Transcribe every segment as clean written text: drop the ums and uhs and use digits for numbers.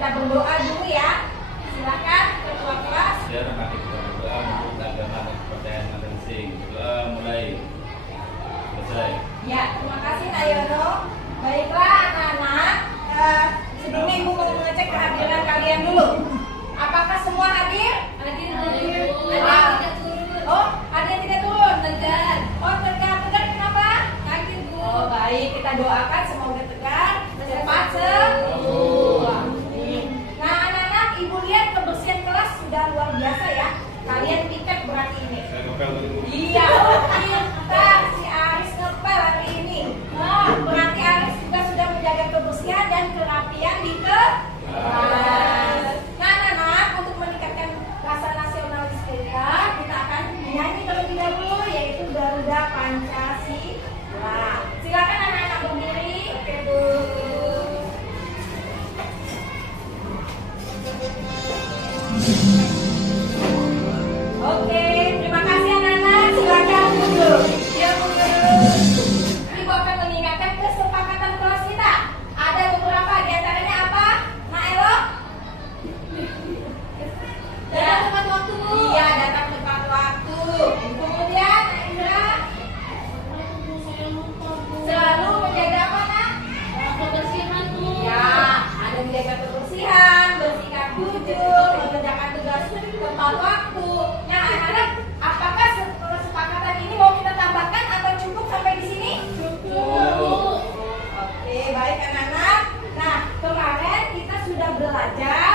kita berdoa dulu ya. Silakan ketua kelas. Ya, mari kita berdoa menurut agama dan kepercayaan masing-masing. Doa mulai. Selesai. Ya, terima kasih Nak Yono. Baiklah anak-anak, sebelumnya Ibu mau mengecek kehadiran kalian dulu. Apakah semua hadir? Hadir. Oh, ada yang tidak turun? Tegar. Oh, tegar kenapa? Kaget, Bu. Oh, baik, kita doakan semoga tegar cepat sembuh. Amin. Nah, anak-anak, Ibu lihat kebersihan kelas sudah luar biasa ya. Kalian piket berarti ini. Saya ngepel dulu. Iya, oh pintar si Aris ngepel hari ini. Nah, berarti Aris juga sudah menjaga kebersihan dan kerapian di kelas. Nah, anak-anak, untuk meningkatkan rasa nasionalis kita akan menyanyi terlebih dahulu yaitu Garuda Pancasila. Silakan anak-anak berdiri. Oke, Bu. Oke, terima kasih anak-anak. Silakan duduk. Ya, Bu. Ibu akan mengingatkan kesepakatan kelas kita. Ada beberapa, di antaranya apa? Nak Elo? Datang tepat waktu, Bu. Iya, datang tepat waktu. Kemudian, Nak Indra, selalu menjaga apa, Nak? Kebersihan, Bu. Ya, ada menjaga kebersihan, bersikap jujur, mengerjakan tugas tepat waktu. Nah, anak-anak, apakah kesepakatan ini mau kita tambahkan atau cukup sampai di sini? Cukup. Oke, baik anak-anak. Nah, kemarin kita sudah belajar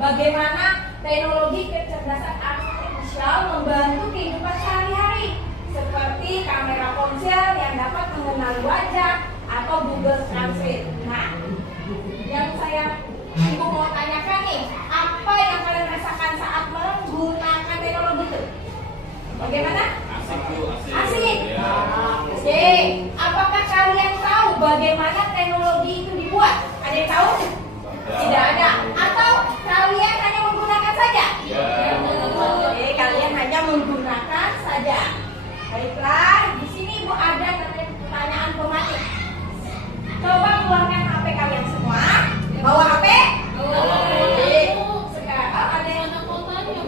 bagaimana teknologi kecerdasan artifisial membantu kehidupan sehari-hari, seperti kamera ponsel yang dapat mengenali wajah atau Google Translate. Nah, yang Ibu mau tanyakan nih, apa yang kalian rasakan saat menggunakan teknologi itu? Bagaimana? Asik, Bu, asik. Asik. Ya. Oke. Apakah kalian tahu bagaimana teknologi itu dibuat? Ada yang tahu? Tidak ada. Atau kalian hanya menggunakan saja? Ya. Oke, kalian hanya menggunakan saja. Baiklah, di sini Ibu ada pertanyaan pematik. Coba keluarkan HP kalian semua. Bawa HP? Oke. Sekarang ada yang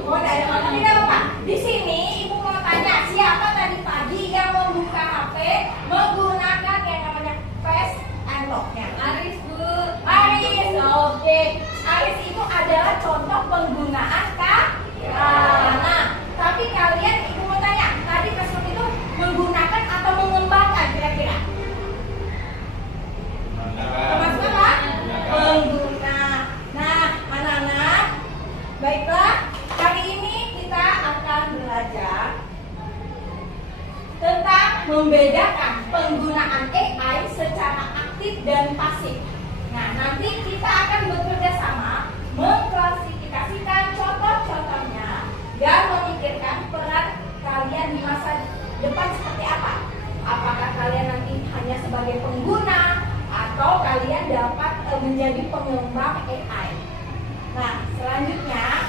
Oh, tidak ada mana tidak apa. Di sini Ibu mau tanya, siapa tadi pagi yang membuka HP menggunakan yang namanya Face Unlock-nya? Aris, Bu. Aris, oke. Aris itu adalah contoh penggunaan nah, tapi kalian Ibu mau tanya, tadi password itu menggunakan atau mengembangkan kira-kira? Termasuk apa? Pengguna. Nah, anak-anak, baiklah. Kali ini kita akan belajar tentang membedakan penggunaan AI secara aktif dan pasif. Nah, nanti kita akan bekerja sama mengklasifikasikan contoh-contohnya dan memikirkan peran kalian di masa depan seperti apa. Apakah kalian nanti hanya sebagai pengguna atau kalian dapat menjadi pengembang AI. Nah, selanjutnya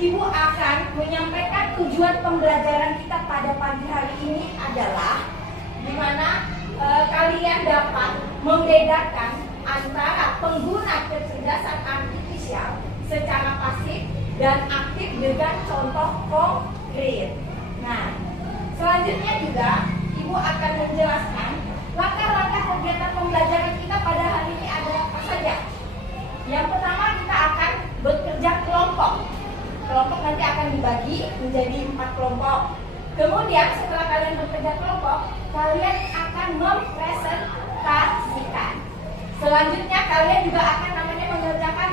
Ibu akan menyampaikan tujuan pembelajaran kita pada pagi hari ini adalah di mana kalian dapat membedakan antara pengguna kecerdasan artifisial secara pasif dan aktif dengan contoh konkret. Nah, selanjutnya juga Ibu akan menjelaskan langkah-langkah kegiatan pembelajaran kita pada hari ini adalah apa saja. Yang pertama, kita akan bekerja kelompok. Kelompok nanti akan dibagi menjadi 4 kelompok. Kemudian setelah kalian bekerja kelompok, kalian akan mempresentasikan. Selanjutnya kalian juga akan mengerjakan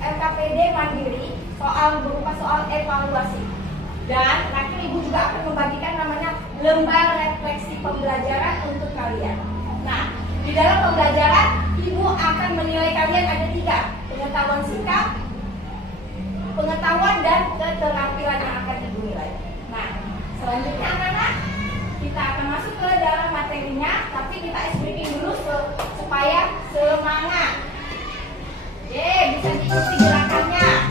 LKPD mandiri, berupa soal evaluasi. Dan terakhir Ibu juga akan membagikan lembar refleksi pembelajaran untuk kalian. Nah, di dalam pembelajaran Ibu akan menilai kalian ada 3: pengetahuan singkat, pengetahuan dan keterampilan yang akan Ibu nilai. Nah, selanjutnya anak-anak, kita akan masuk ke dalam materinya, tapi kita briefing dulu supaya semangat. Oke, bisa diikuti gerakannya.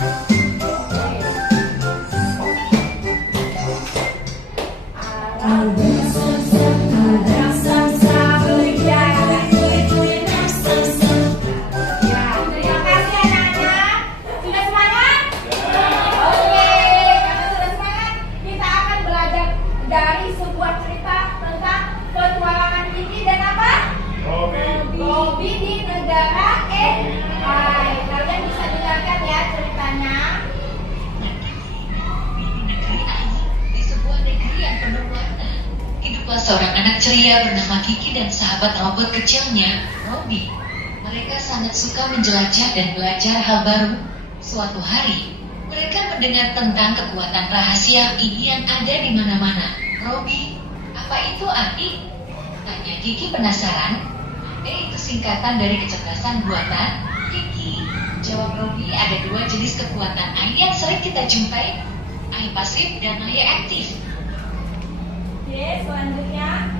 seorang anak ceria bernama Kiki dan sahabat robot kecilnya, Robby. Mereka sangat suka menjelajah dan belajar hal baru. Suatu hari, mereka mendengar tentang kekuatan rahasia yang ada di mana-mana. Robby, apa itu AI? Tanya Kiki penasaran. Itu singkatan dari kecerdasan buatan. Kiki, jawab Robby, ada dua jenis kekuatan AI yang sering kita jumpai, AI pasif dan AI aktif. Oke, selanjutnya.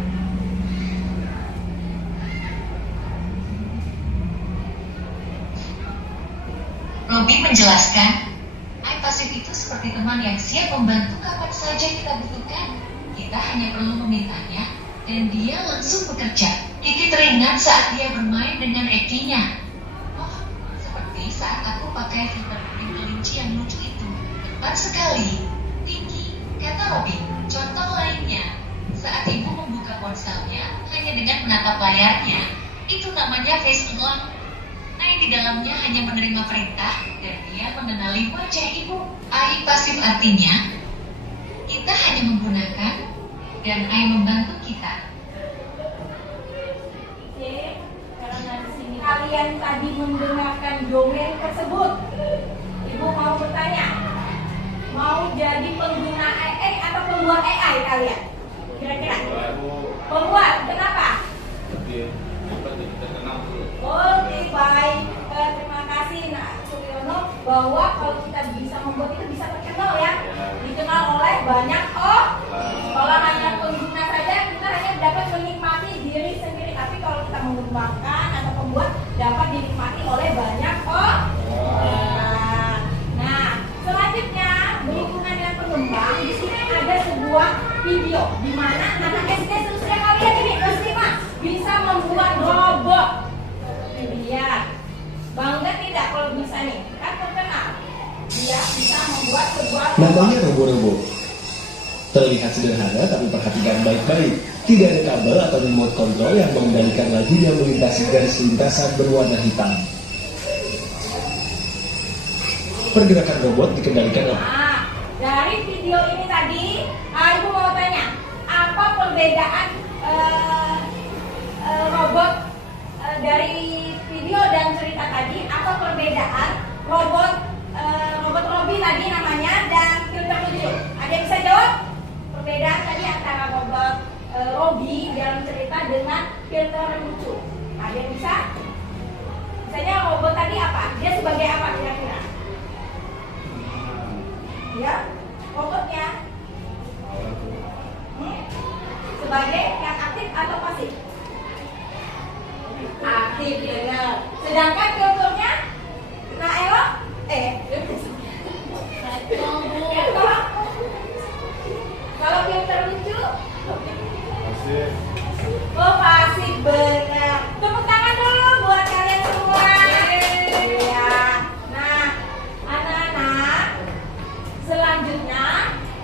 Robby menjelaskan, AI pasif itu seperti teman yang siap membantu kapan saja kita butuhkan. Kita hanya perlu memintanya, dan dia langsung bekerja. Kiki teringat saat dia bermain dengan Eki-nya. Oh, seperti saat aku pakai filter kuning kelinci yang lucu itu. Tepat sekali, Kiki, kata Robby. Contoh lainnya, saat ibu membuka ponselnya hanya dengan menatap layarnya, itu namanya face unlock. Di dalamnya hanya menerima perintah dan dia mengenali wajah ibu. AI pasif artinya kita hanya menggunakan dan AI membantu kita. Oke, karena di sini kalian tadi mendengarkan dongeng tersebut, ibu mau bertanya, mau jadi pengguna AI atau pembuat AI kalian? Kira-kira? Pembuat, kenapa? Lebih terkenal dulu. Oke, baik. Terima kasih Nak Suryono bahwa kalau kita bisa membuat itu bisa terkenal ya. Dikenal oleh banyak kalau hanya pengguna saja kita hanya dapat menikmati diri sendiri, tapi kalau kita mengembangkan atau membuat dapat dinikmati oleh banyak Nah, selanjutnya berhubungan dengan pengembang, di sini ada sebuah video di mana anak SD seusia kalian ini kelas 5 bisa membuat robot. Dia bangga tidak kalau bisa nih, kan terkenal. Dia bisa membuat sebuah Namanya Robo-Robo. Terlihat sederhana tapi perhatikan baik-baik. Tidak ada kabel atau remote control yang mengendalikan laju yang melintasi garis lintasan berwarna hitam. Pergerakan robot dikendalikan oleh dari video ini tadi, ibu mau tanya, apa perbedaan robot dari video dan cerita tadi? Apa perbedaan robot Robby tadi namanya dan filter lucu? Ada yang bisa jawab? Perbedaan tadi antara robot Robby dalam cerita dengan filter lucu. Ada yang bisa? Misalnya robot tadi apa? Dia sebagai apa kira-kira? Ya, robotnya sebagai yang aktif atau pasif? Aktif, benar. Sedangkan filternya, nah elok, kalau filter lucu, pasif, benar. Tepuk tangan dulu buat kalian semua. Ya. Nah, anak-anak, selanjutnya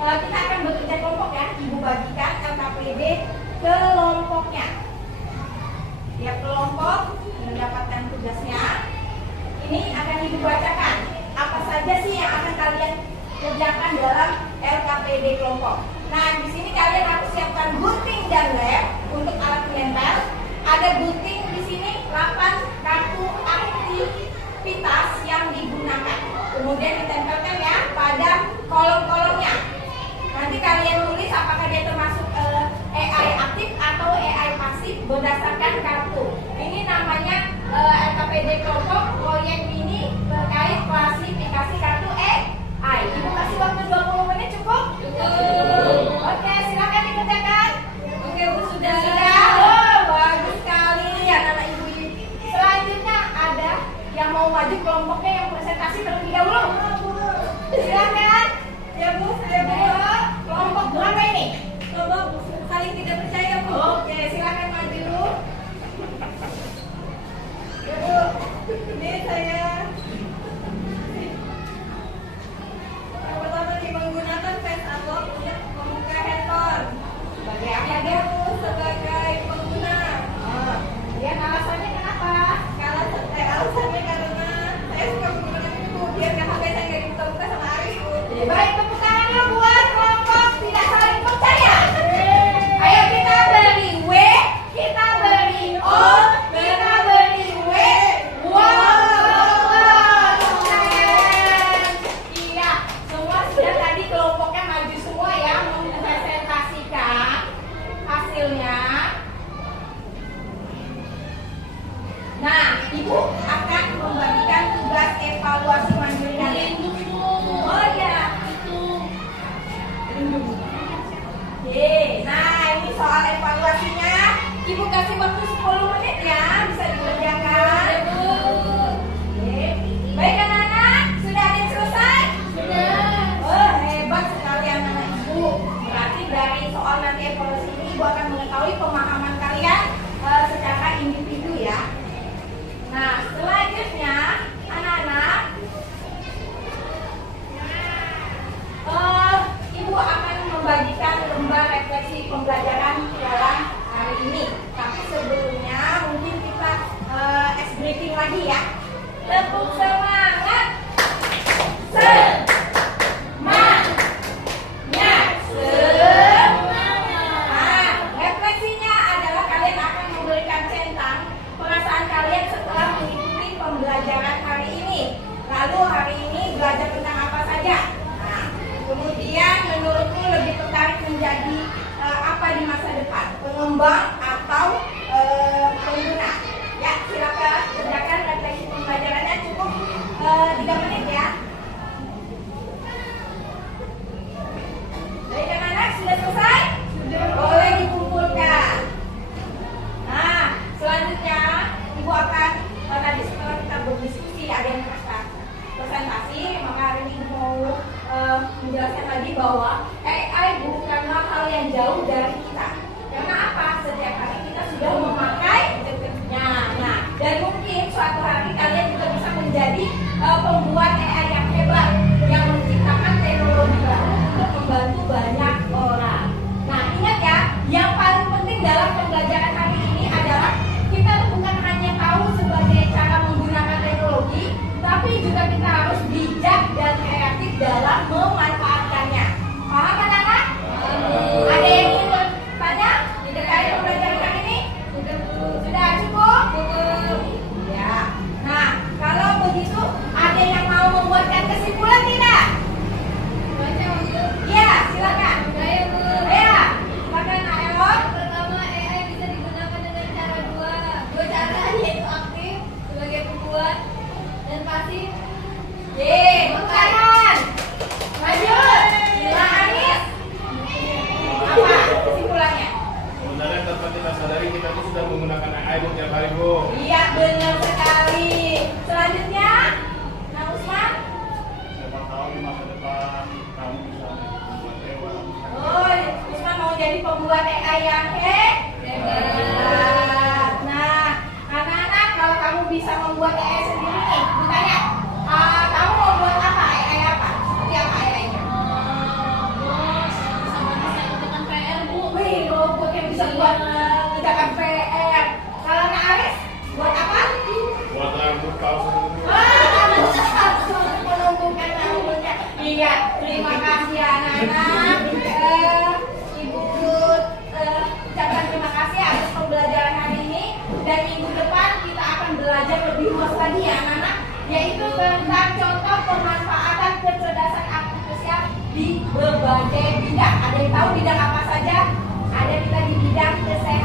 kita akan bekerja kelompok ya. Ibu bagikan LKPD kelompoknya. Tiap kelompok mendapatkan tugasnya. Ini akan ibu bacakan. Apa saja sih yang akan kalian kerjakan dalam LKPD kelompok? Nah, di sini kalian harus siapkan gunting dan lem untuk alat menempel. Ada gunting di sini 8 kartu aktivitas yang digunakan. Kemudian ditempelkan ya pada kolom-kolomnya. Nanti kalian tulis apakah dia termasuk AI aktif atau AI pasif berdasarkan kartu. Ini namanya LKPD kelompok proyek mini terkait klasifikasi kartu AI. Ibu kasih waktu 20 menit cukup? Oke, silakan dikerjakan. Oke, Bu, sudah. Oh, bagus sekali anak-anak ibu ini. Selanjutnya ada yang mau maju kelompoknya yang presentasi terlebih dahulu. Silakan. Ya Bu, saya Bu. Kelompok berapa ini? Kelompok saling tidak percaya Bu. Oke, silakan maju. Ibu kasih waktu 10 menit ya, bisa dikerjakan. Oke. Baik anak-anak, sudah ada yang selesai? Oh, hebat sekali anak-anak ibu. Berarti dari soal nanti evaluasi ini ibu akan mengetahui pemahaman kalian secara individu ya. Nah, selanjutnya anak-anak, ibu akan membagikan lembar refleksi pembelajaran dalam hari ini. Tapi sebelumnya mungkin kita briefing lagi ya. Tepuk semangat. Refleksinya adalah kalian akan memberikan centang perasaan kalian setelah mengikuti pembelajaran hari ini. Lalu hari ini belajar tentang apa saja? Nah, kemudian menurutmu lebih tertarik menjadi apa di masa depan? Pengembang atau pengguna? Ya, silakan kerjakan refleksi pembelajarannya, cukup 3 menit ya. Baik anak-anak, sudah selesai? Boleh dikumpulkan. Nah, selanjutnya ibu akan tadi setelah kita berdiskusi ada yang presentasi, maka hari ini ibu mau menjelaskan lagi bahwa AI bukanlah hal yang jauh dari kita. Karena apa? Setiap hari kita sudah memakainya. Nah, dan mungkin suatu hari kalian juga bisa menjadi pembuat AI yang hebat, yang menciptakan teknologi baru untuk membantu banyak orang. Nah, ingat ya, yang paling penting dalam pembelajaran hari ini adalah kita bukan hanya tahu sebagai cara menggunakan teknologi, tapi juga kita harus bijak dan kreatif dalam memanfaatkannya. Paham anak-anak? Ada yang ingin bertanya terkait pembelajaran hari ini? Sudah cukup? Ya. Nah, kalau begitu ada yang mau membuatkan kesimpulan tidak? Iya, silakan. Ya, silakan Aelon. Pertama, AI bisa digunakan dengan cara dua cara, yaitu aktif sebagai pembuat dan pasif. Bukan. Lanjut. Pak Anis. Apa kesimpulannya? Sebenarnya tanpa kita sadari kita tuh sudah menggunakan AI buat tiap hari, Bu. Iya, benar sekali. Selanjutnya, Nah Usman. Siapa tahu di masa depan kamu bisa membuat hewan. Oh, Usman mau jadi pembuat AI yang hebat. Nah, anak-anak, kalau kamu bisa membuat AI sendiri nih, bertanya, kamu mau buat apa? AI apa? Seperti apa AI-nya? Wih, robot yang bisa buat mengerjakan PR. Kalau Kak Aris, buat apa? Buat rambut kau sendiri. Menumbuhkan rambutnya. Iya, terima kasih anak-anak. Ibu ucapkan terima kasih atas pembelajaran hari ini. Dan minggu depan kita akan belajar lebih luas lagi ya anak-anak, yaitu tentang contoh pemanfaatan kecerdasan artifisial di berbagai bidang. Ada yang tahu bidang apa saja? Ada kita di bidang kesehatan.